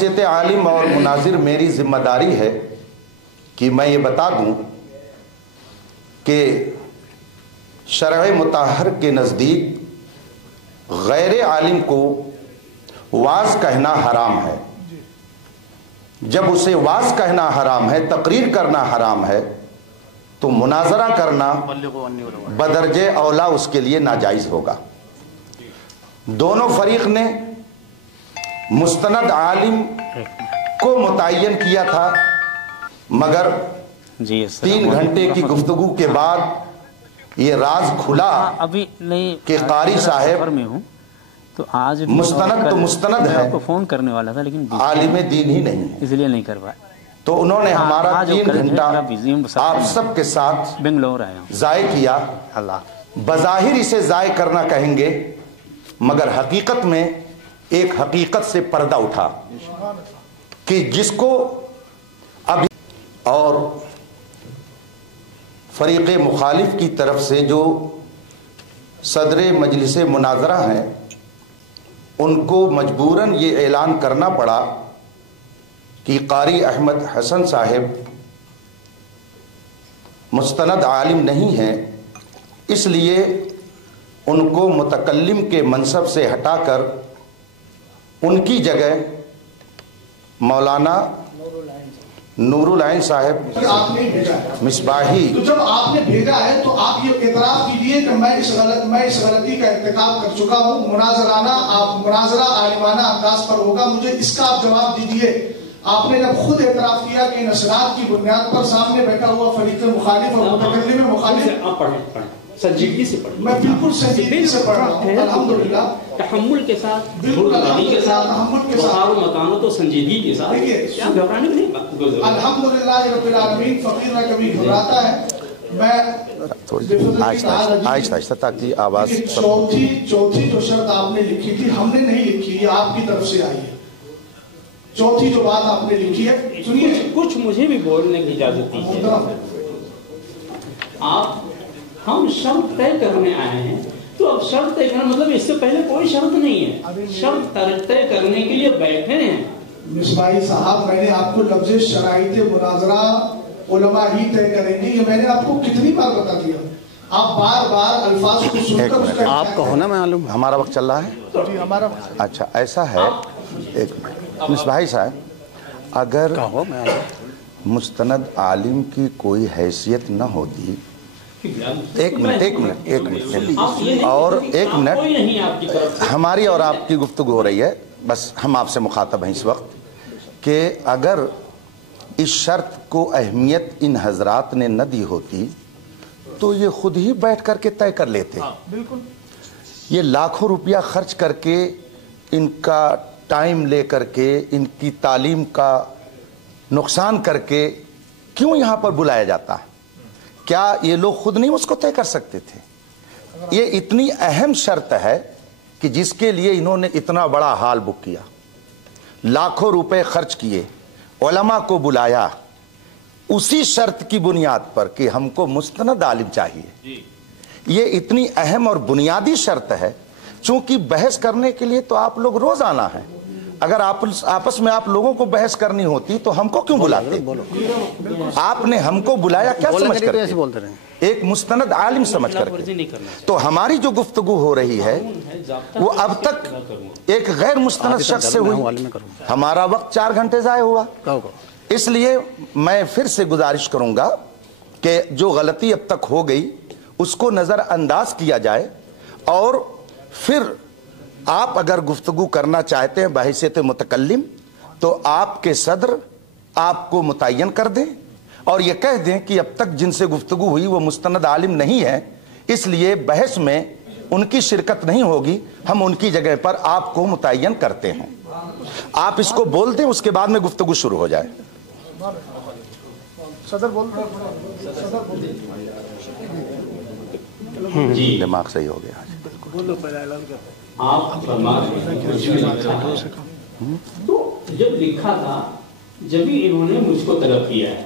बहैसियत आलिम और मुनाजिर मेरी जिम्मेदारी है कि मैं ये बता दूं कि शरअ मुताहर के नज़दीक गैर आलिम को वाज कहना हराम है। जब उसे वाज कहना हराम है, तकरीर करना हराम है, तो मुनाजरा करना बदरजे औला उसके लिए नाजायज़ होगा। दोनों फरीक ने मुस्तनद आलिम को मुतय्यन किया था, मगर 3 घंटे की गुफ्तगू के बाद ये राज खुला अभी नहीं कि कारी साहब में हूँ, तो आज मुस्तनद तो मुस्तनद है, आपको फोन करने वाला था लेकिन आलिम दीन ही नहीं है, इसलिए नहीं करवाया। तो उन्होंने हमारा 3 घंटा आप सब के साथ बेंगलोर आया हूँ ज़ाय किया। अल्लाह बज़ाहिर इसे ज़ाय करना कहेंगे, मगर हकीकत में एक हकीकत से पर्दा उठा कि जिसको अभी और फरीक़े मुखालिफ की तरफ से जो सदर मजलिस मुनाजरा हैं, उनको मजबूरन ये ऐलान करना पड़ा कि कारी अहमद हसन साहिब मुस्तनद आलिम नहीं हैं, इसलिए उनको मुतकल्लिम के मनसब से हटाकर उनकी जगह मौलाना नूरुल आइन साहब आपने भेजा है मिसबाही। तो जब आपने भेजा है तो आप ये इतराफ कीजिए कि मैं इस गलती का इर्तिकाब कर चुका हूँ। मुनाजरा आलिमाना अंदाज पर होगा, मुझे इसका आप जवाब दीजिए। आपने जब खुद एतराफ किया कि नसरात की बुनियाद पर सामने बैठा हुआ फरीक मुखालिफ और मुतकल्लिम मुखालिफ, संजीदगी से पढ़, मैं बिल्कुल संजीदगी से पढ़ रहा हूँ, अल्हम्दुलिल्लाह, तहम्मुल के साथ, बिल्कुल के साथ, तहम्मुल के साथ, मकानो तो संजीदगी के साथ। देखिए घबराने की नहीं, अल्हम्दुलिल्लाह रब्बिल आलमीन। फकीर में कभी घबराता है, मैं आहिस्ता ताकि आवाज। चौथी जो शर्त आपने लिखी थी, हमने नहीं लिखी, ये आपकी तरफ से आई है। चौथी जो बात आपने लिखी है, सुनिए, कुछ मुझे भी बोलने की इजाजत दीजिए। आप हम शर्त तय करने आए हैं, तो अब शर्त तय करना मतलब इससे पहले कोई शर्त नहीं है, शर्त तय करने के लिए बैठे हैं। मिसबाही साहब, मैंने आपको लफ्ज़ शराइत मुनाजरा उलमा ही तय करेंगे, ये मैंने आपको कितनी बार बता दिया। आप बार बार अल्फाज को सुनकर आपको होना मालूम, हमारा वक्त चल रहा है। हमारा अच्छा ऐसा है, एक मिनट मिसबाही साहब, अगर मुस्तनद आलिम की कोई हैसियत न होती, एक मिनट और एक मिनट, हमारी और आपकी गुफ्तगू हो रही है, बस हम आपसे मुखातब हैं इस वक्त कि अगर इस शर्त को अहमियत इन हजरात ने न दी होती तो ये खुद ही बैठ करके तय कर लेते। बिल्कुल, ये लाखों रुपया खर्च करके, इनका टाइम ले करके, इनकी तालीम का नुकसान करके क्यों यहाँ पर बुलाया जाता है? क्या ये लोग खुद नहीं उसको तय कर सकते थे? ये इतनी अहम शर्त है कि जिसके लिए इन्होंने इतना बड़ा हॉल बुक किया, लाखों रुपए खर्च किए, उलमा को बुलाया, उसी शर्त की बुनियाद पर कि हमको मुस्तनद आलिम चाहिए। ये इतनी अहम और बुनियादी शर्त है, चूंकि बहस करने के लिए तो आप लोग रोज आना है। अगर आपस में आप लोगों को बहस करनी होती तो हमको क्यों बुलाते? आपने हमको बुलाया क्या समझ कर? एक मुस्तनद आलिम समझ कर। तो हमारी जो गुफ्तगू हो रही है वो अब तक एक गैर मुस्तनद शख्स से हुई। हमारा वक्त 4 घंटे ज़ाय हुआ। इसलिए मैं फिर से गुजारिश करूंगा कि जो गलती अब तक हो गई उसको नज़रअंदाज किया जाए, और फिर आप अगर गुफ्तगू करना चाहते हैं बहैसियत मुतकल्लिम, तो आपके सदर आपको मुतय्यन कर दें और ये कह दें कि अब तक जिनसे गुफ्तगू हुई वो मुस्तनद आलिम नहीं है, इसलिए बहस में उनकी शिरकत नहीं होगी, हम उनकी जगह पर आपको मुतय्यन करते हैं। आप इसको बोल दें, उसके बाद में गुफ्तगू शुरू हो जाए। सदर बोल जी, दिमाग सही हो गया। आप तो जब लिखा था, जब भी इन्होंने मुझको तलब किया है,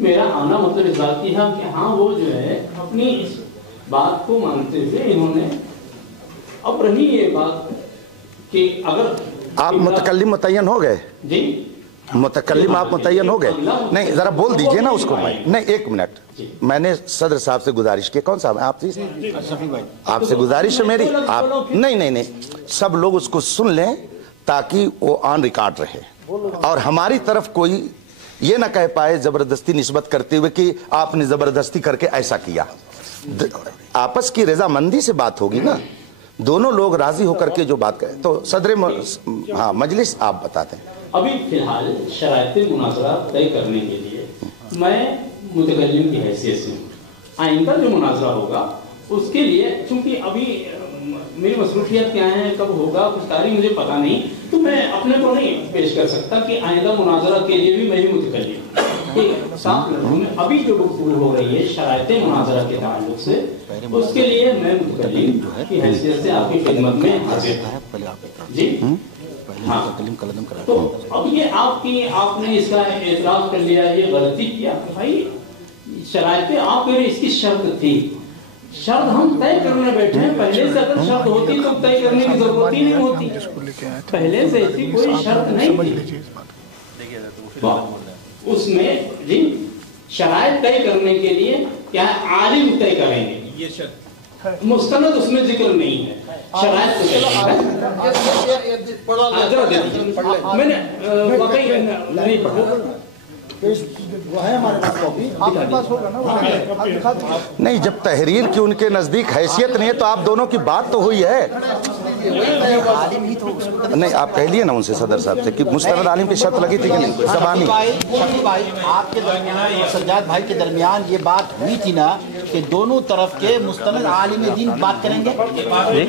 मेरा आना मतलब इस बात की है कि हाँ वो जो है अपनी इस बात को मानते हुए इन्होंने, अब रही ये बात कि अगर आप मुतकल्लिम मुतय्यन हो गए? जी मुतकल्लिम आप मुतय्यन हो गए? नहीं, जरा बोल दीजिए ना उसको भाई। नहीं, एक मिनट, मैंने सदर साहब से गुजारिश की। कौन साहब? आप आपसे गुजारिश है मेरी। आप नहीं, सब लोग उसको सुन लें ताकि वो ऑन रिकॉर्ड रहे और हमारी तरफ कोई ये ना कह पाए जबरदस्ती निस्बत करते हुए कि आपने जबरदस्ती करके ऐसा किया। आपस की रजामंदी से बात होगी ना, दोनों लोग राजी होकर के जो बात करें। तो सदर हाँ मजलिस आप बताते हैं। अभी फिलहाल शरायत मुनाजरा तय करने के लिए मैं मुतकल्लिम की हैसियत से हूँ। आइंदा जो मुनाजरा होगा उसके लिए, चूंकि अभी मेरी मसरूफियत क्या है, कब होगा, कुछ तारीख मुझे पता नहीं, तो मैं अपने को नहीं पेश कर सकता कि आइंदा मुनाजरा के लिए भी मैं ही मुतकल्लिम। साफ लफ्ज़ों में अभी जो गुफ्तगू हो रही है शरायत मुनाजरा के ताल्लुक से, उसके लिए मैं मुतकल्लिम की हैसियत से आपकी खिदमत में हाजिर हूं। जी हाँ, तो अब ये आपने इसका एतराज कर लिया, ये गलती किया। भाई शरायतें आप कह रहे, इसकी शर्त थी, शर्त हम तय करने बैठे हैं। पहले से अगर शर्त होती तो तय करने की जरूरत ही नहीं होती। पहले से ऐसी कोई शर्त नहीं थी। उसमें जी शरायत तय करने के लिए क्या है, आलिम तय करेंगे, ये शर्त मुस्तनद उसमें जिक्र नहीं है। शरायत मैंने वाकई नहीं पढ़ा, नहीं, जब तहरीर की उनके नजदीक हैसियत नहीं है तो आप दोनों की बात तो हुई है। नहीं, आप कह लिए ना उनसे सदर साहब से कि मुस्तनद आलिम की शर्त लगी थी कि नहीं? ज़बानी भाई आपके दरमियान और सज्जाद भाई के दरमियान ये बात हुई थी ना कि दोनों तरफ के मुस्तनद आलिम दीन बात करेंगे,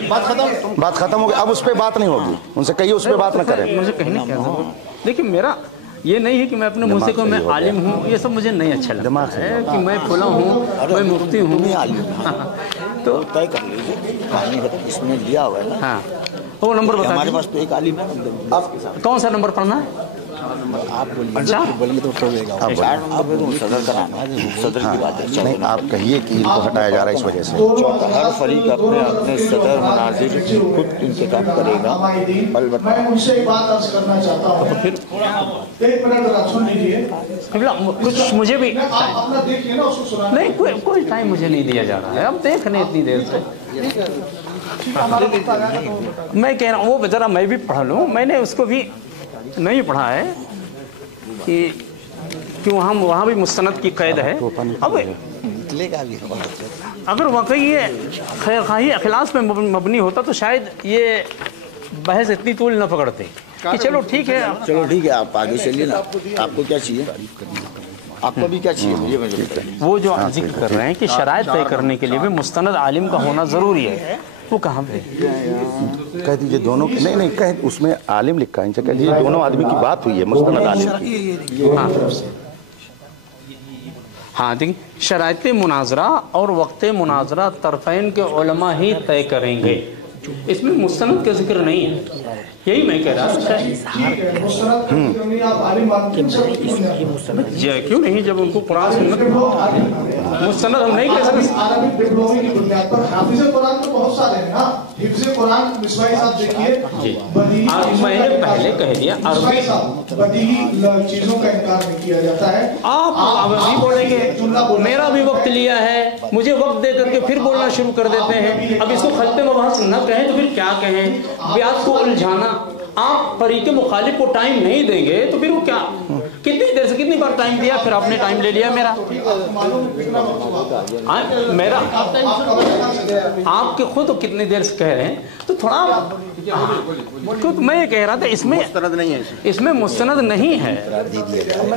बात खत्म हो गई। अब उस पर बात नहीं होगी, उनसे कहिए उस पर बात ना करें। मुझे कहने क्या जरूरत। देखिए, मेरा ये नहीं है कि मैं अपने मुंह से कहूँ मैं आलिम हूँ, ये सब मुझे नहीं अच्छा लगता है कि मैं फुला हूँ, मैं मुफ्ती हूँ। तो तय कर लीजिए, इसमें लिया हुआ है ना। हाँ, वो नंबर बता। हमारे पास तो एक आलिम है। अब कौन सा नंबर पढ़ना है? आप बोलेंगे तो हो जाएगा। सदर का नाम है, सदर की बात है। नहीं, आप कहिए कि इनको हटाया जा रहा है इस वजह से। हर फरीक अपने अपने सदर मुनाजिर खुद इंतखाब करेगा। मैं उनसे एक बात अर्ज करना चाहता हूँ, तो फिर एक मिनट सुन लीजिए। कुछ मुझे भी आप अपना देखिए ना, उसको सुना नहीं, कोई टाइम मुझे नहीं दिया जा रहा है। अब देख रहे इतनी देर से मैं कह रहा हूँ वो जरा मैं भी पढ़ लूँ। मैंने उसको भी नहीं पढ़ा है कि वहाँ भी मुस्तनद की कैद है। अब अगर वाकई ये खैर खाही अखलास पे मबनी होता तो शायद ये बहस इतनी तूल न पकड़ते कि चलो ठीक है, आप आगे चलिए ना। आपको क्या चाहिए? आपको भी क्या चाहिए? वो जो आप जिक्र कर रहे हैं कि शरायत तय करने के लिए भी मुस्तनद आलिम का होना ज़रूरी है, वो कहाँ पे? कह दीजिए दोनों की। नहीं, कह उसमें आलिम लिखा है, कह दीजिए दोनों आदमी की बात हुई है मुस्तनद आलिम की। हाँ, देखिए, शरायत मुनाजरा और वक्त मुनाजरा तरफ़ैन के उलमा ही तय करेंगे, इसमें मुस्तनद का जिक्र नहीं है। यही मैं कह रहा था। क्यों नहीं, जब उनको कुरान सुन्नत मुस्तनद हम नहीं कह सकते। अरबिक डिप्लोमे की बुनियाद पर हाफिज़ कुरान तो बहुत सारे हैं ना। हिफ्ज़ कुरान मिसबाही साहब देखिए, मैंने पहले कह दिया अरबी बदीही चीजों का इनकार नहीं किया जाता है। आप अभी बोलेंगे मेरा भी वक्त लिया है, मुझे वक्त दे करके फिर बोलना शुरू कर देते हैं। अब इसको खत्ते मबाहस न कहें तो फिर क्या कहें? ब्याज को उलझाना, आप फरीक़े मुखालिफ को टाइम नहीं देंगे तो फिर वो क्या? कितनी देर से कितनी बार टाइम दिया, फिर आपने टाइम ले लिया मेरा। मेरा आपके खुद कितनी देर से कह रहे हैं, तो थोड़ा खुद मैं ये कह रहा था इसमें मुस्तनद नहीं है, इसमें मुस्तनद नहीं है।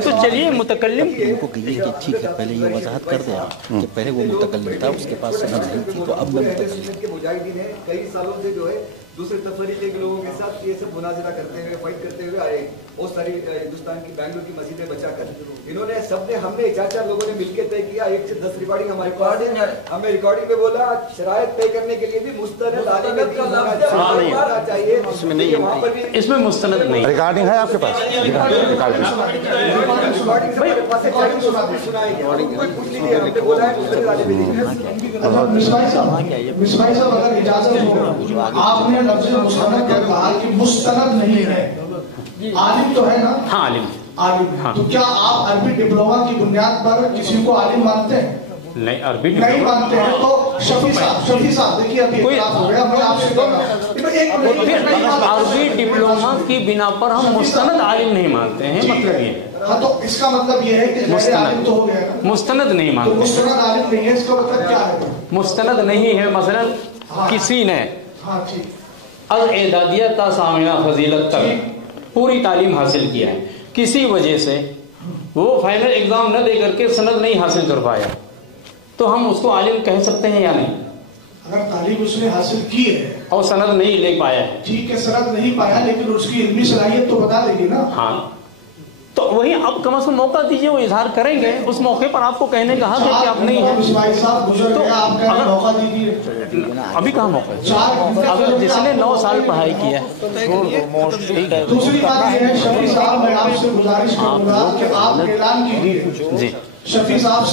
तो चलिए मुतकल्लिम को कहिए कि ठीक है, पहले ये वजाहत कर दे कि पहले वो मुतकल्लिम था, उसके पास सनद नहीं थी, तो अब मैं मुतकल्लिम। कई सालों से जो है दूसरे तफरीके के लोगों के साथ ये सब मुनाजरा करते हुए, फाइट करते हुए आए। बहुत सारी हिंदुस्तान की बैंगलोर की मस्जिदें बचाकर इन्होंने सबने हमने 4-4 लोगों ने मिलकर तय किया। 1 से 10 रिकॉर्डिंग हमारे पास है। हमें रिकॉर्डिंग में बोला शरायत तय करने के लिए भी मुस्तनद आलिम चाहिए। इसमें नहीं है, इसमें मुस्तनद नहीं। रिकॉर्डिंग है आपके पास? मिसबाही साहब अगर इजाजत हो, आपने लफ्ज मुस्तनद पर कहा कि मुस्तनद नहीं है, आलिम तो है ना? हाँ आलिम। आलिम है। तो क्या आप अरबी डिप्लोमा की बुनियाद पर किसी को आलिम मानते हैं? नहीं, अरबी नहीं मानते हैं। तो शफी साहब देखिए अभी इख्तिलाफ हो गया, मैं आपसे कह रहा हूं अरबी डिप्लोमा की बिना पर हम मुस्तनद आलिम नहीं मानते हैं, मतलब ये है। हाँ, तो इसका मतलब ये है कि आलिम तो हो गया ना, मुस्तनद नहीं तो मानते। मुस्तनद आलिम नहीं है, इसका मतलब क्या है? मुस्तनद नहीं है, मसलन किसी ने हाँ ठीक, अल एदादिया ता सामिना फजीलत तक पूरी तालीम हासिल किया है, किसी वजह से वो फाइनल एग्जाम न दे करके सनद नहीं हासिल कर पाया, तो हम उसको आलिम कह सकते हैं या नहीं? अगर तालीम उसने हासिल की है और सनद नहीं ले पाया है, ठीक है, सनद नहीं पाया, लेकिन उसकी इल्मी सलाहियत तो बता देगी ना। हाँ, तो वही अब कम से कम मौका दीजिए, वो इजहार करेंगे, उस मौके पर आपको कहने का हक है कि आप नहीं है। तो मौका दीजिए, अभी कहाँ मौका है? अगर जिसने 9 साल पढ़ाई की है। दूसरी बात यह है, शफी साहब मैं आपसे गुजारिश करूंगा कि आप ऐलान कीजिए जी। शफी साहब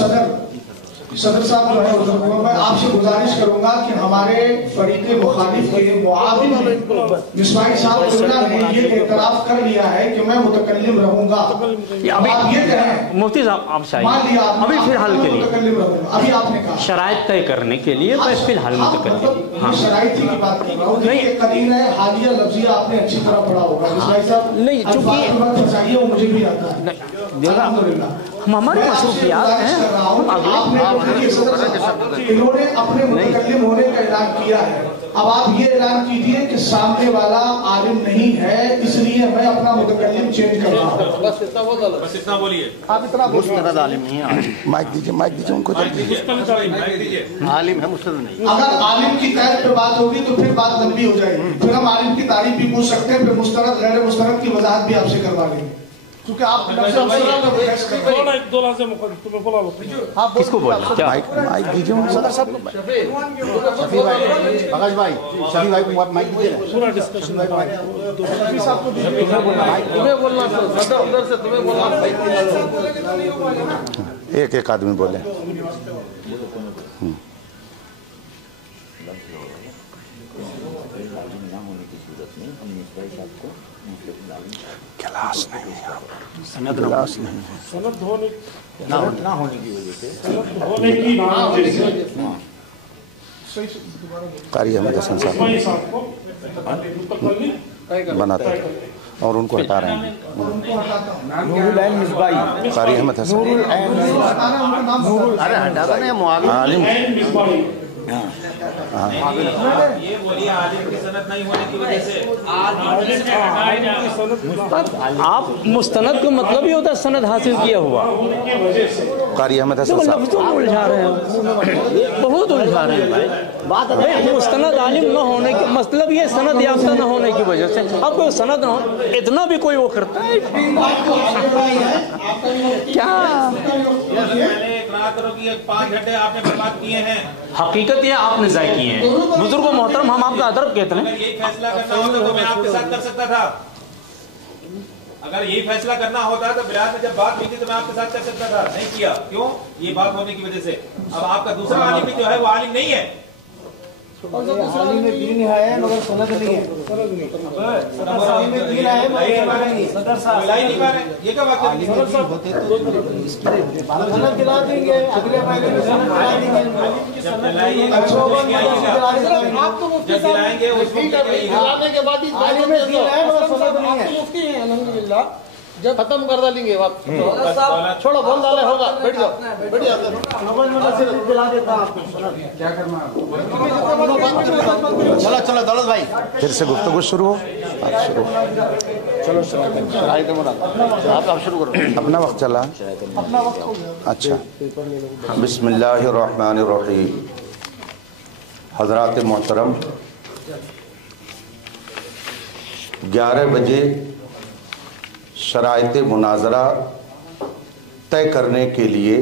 सदर साहब जो है, मैं आपसे गुजारिश करूंगा कि हमारे फरीक़े मुखालिफ के मुआविन मिसबाही साहब ने ये एतराफ कर लिया है कि मैं मुतकल्लिम रहूंगा। आप ये कहें मुफ्ती साहब, आप शायद अभी फिलहाल के लिए अभी आपने कहा शराइत तय करने के लिए मैं फिलहाल मुतकल्लिम। हाँ, शराइत की बात कर रहा हूँ। नहीं, करीना है हालिया लफ्ज़िया आपने अच्छी तरह पढ़ा होगा मिसबाही साहब। नहीं, चूंकि चाहिए वो मुझे भी आता है। हम हमारे मसरूफियात हैं, इन्होंने अपने मुतकल्लिम होने का ऐलान किया है। अब आप ये ऐलान कीजिए कि सामने वाला आलिम नहीं है, इसलिए मैं अपना मुतकल्लिम चेंज कर रहा हूँ। बस इतना बोलिए। आप इतना मुस्तनद आलिम नहीं है। माइक दीजिए उनको जल्दी। आलिम है, मुस्तनद नहीं। अगर आलिम की कैद पे बात होगी तो फिर बात लंबी हो जाएगी, फिर हम आलिम की तारीफ भी पूछ सकते हैं, फिर मुस्तनद गैर मुस्तनद की वजाहत भी आपसे करवा लेंगे, क्योंकि आप किसको बोला? माइक दीजिए सदर साहब को, शफी भाई, भगत भाई, शफी भाई को माइक दीजिए। पूरा डिस्कशन शफी साहब को दीजिए, तुम्हें बोलना, उधर से तुम्हें बोलना। एक आदमी बोले। क्लास नहीं है, क्लास नहीं है, सनद ना होने की वजह से कारी अहमद हसन साहब बनाते हैं और उनको हटा रहे हैं। कारी अहमद हसन, अरे हटा नहीं, मुआविन आलिम। ये बोलिए आलिम की सनद नहीं होने की वजह से आप मुस्तनद का मतलब ही होता है सनद हासिल किया हुआ। कारी अहमद हसन साहब लफ्ज़ों में उलझा रहे हैं, बहुत उलझा रहे हैं भाई। मुस्तनद आलिम न होने के मतलब ये सनद याफ्ता न होने की वजह से। अब कोई सनद न हो, इतना भी कोई वो करता है क्या? पहले इकरार करो कि 5 घंटे आपने बर्बाद किए हैं। हकीकत ये आपने ज़ाय किए हैं। बुजुर्गों मोहतरम, हम आपका अदब कहते हैं। अगर यही फैसला करना होता तो मैं आपके साथ कर सकता था। अगर यही फैसला करना होता तो बिलाल में जब बात हुई थी तो मैं आपके साथ कर सकता था, नहीं किया। क्यों? ये बात होने की वजह से। अब आपका दूसरा आलिम भी जो है वो आलिम नहीं है। आलिम में दीन है मगर सनद नहीं है। आलिम में दीन है मगर सदर साहब लाई नहीं पा रहे, ये क्या बात है? सनद दिला देंगे, अगले महीने में सनद दिला देंगे। जब दिलाएंगे जब दिलाएंगे उसको दिलाने के बाद आलिम में दीन है मगर सनद नहीं है। मुफ्ती हैं अल्हम्दुलिल्लाह, जब खत्म कर डालेंगे बात। छोड़ो, बोल डाले होगा, बैठ जाओ, बैठ जाते दिला देता आपको क्या करना। चलो चलो दौलत भाई, फिर से गुफ्तगू शुरू हो। आप शुरू, चलो आप शुरू करो। अपना वक्त चला। अच्छा, बिस्मिल्लाहिर्रहमानिर्रहीम। हज़रात मोहतरम, 11 बजे शराइत मुनाजरा तय करने के लिए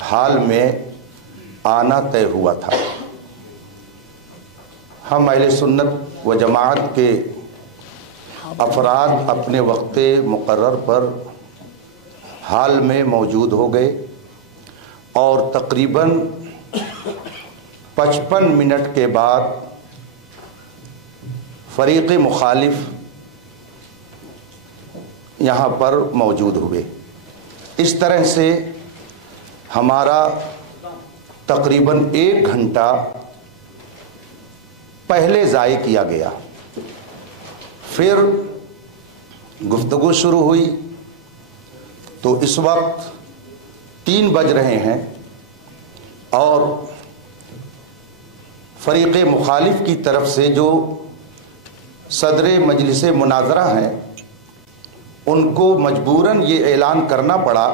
हाल में आना तय हुआ था। हम अहले सुन्नत व जमात के अफराद अपने वक्त मुकर्रर पर हाल में मौजूद हो गए और तकरीबन 55 मिनट के बाद फरीक़ मुखालिफ यहाँ पर मौजूद हुए। इस तरह से हमारा तकरीबन 1 घंटा पहले ज़ाय किया गया। फिर गुफ्तगू शुरू हुई तो इस वक्त 3 बज रहे हैं और फरीक़ मुखालिफ की तरफ से जो सदर मजलिस मुनाजरा हैं उनको मजबूरन ये ऐलान करना पड़ा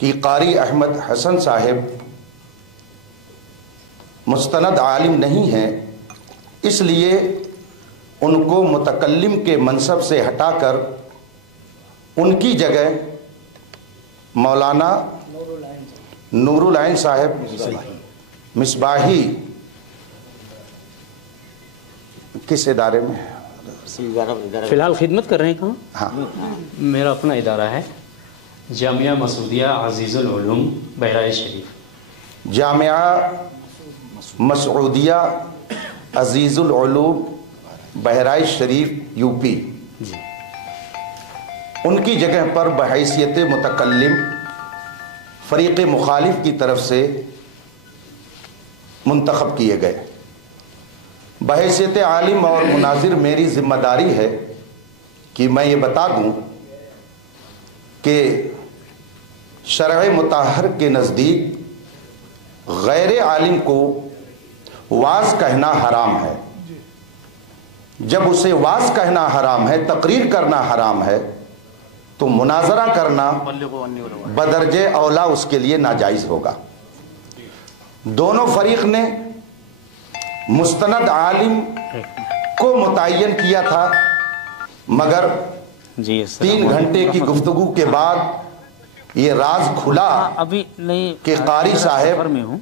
कि कारी अहमद हसन साहब मुस्तनद आलिम नहीं हैं, इसलिए उनको मुतकल्लिम के मनसब से हटाकर उनकी जगह मौलाना नूरुल आइन साहब मिसबाही किस इदारे में फिलहाल खिदमत कर रहे हैं कहाँ? हाँ, मेरा अपना इदारा है जामिया मसूदिया अजीज़ुल उलूम बहराइच शरीफ। जामिया मसूदिया अजीज़ुल उलूम बहराइच शरीफ यूपी। उनकी जगह पर बहैसियत मुतकल्लिम फरीक़ मुखालिफ की तरफ से मुंतखब किए गए। बहैसियत आलिम और मुनाजिर मेरी जिम्मेदारी है कि मैं ये बता दूं कि शरअ मुताहर के नज़दीक गैर आलिम को वाज कहना हराम है। जब उसे वाज कहना हराम है, तकरीर करना हराम है, तो मुनाजरा करना बदरजे औला उसके लिए नाजायज़ होगा। दोनों फरीक ने मुस्तनद आलिम को मुतय्यन किया था, मगर 3 घंटे की गुफ्तगू के बाद ये राज खुला अभी नहीं कि कारी साहब में हूँ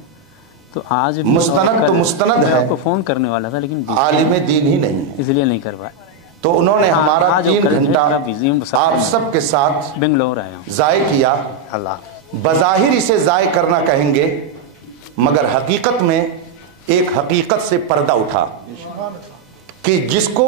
तो आज मुस्तनद तो मुस्तनद है, आपको फोन करने वाला था लेकिन आलिम दीन ही नहीं है, इसलिए नहीं करवाया। तो उन्होंने हमारा आज 3 घंटा आप सब सबके साथ बेंगलोर आया हूँ। ज़ाय किया। बज़ाहिर इसे ज़ाय करना कहेंगे, मगर हकीकत में एक हकीकत से पर्दा उठा कि जिसको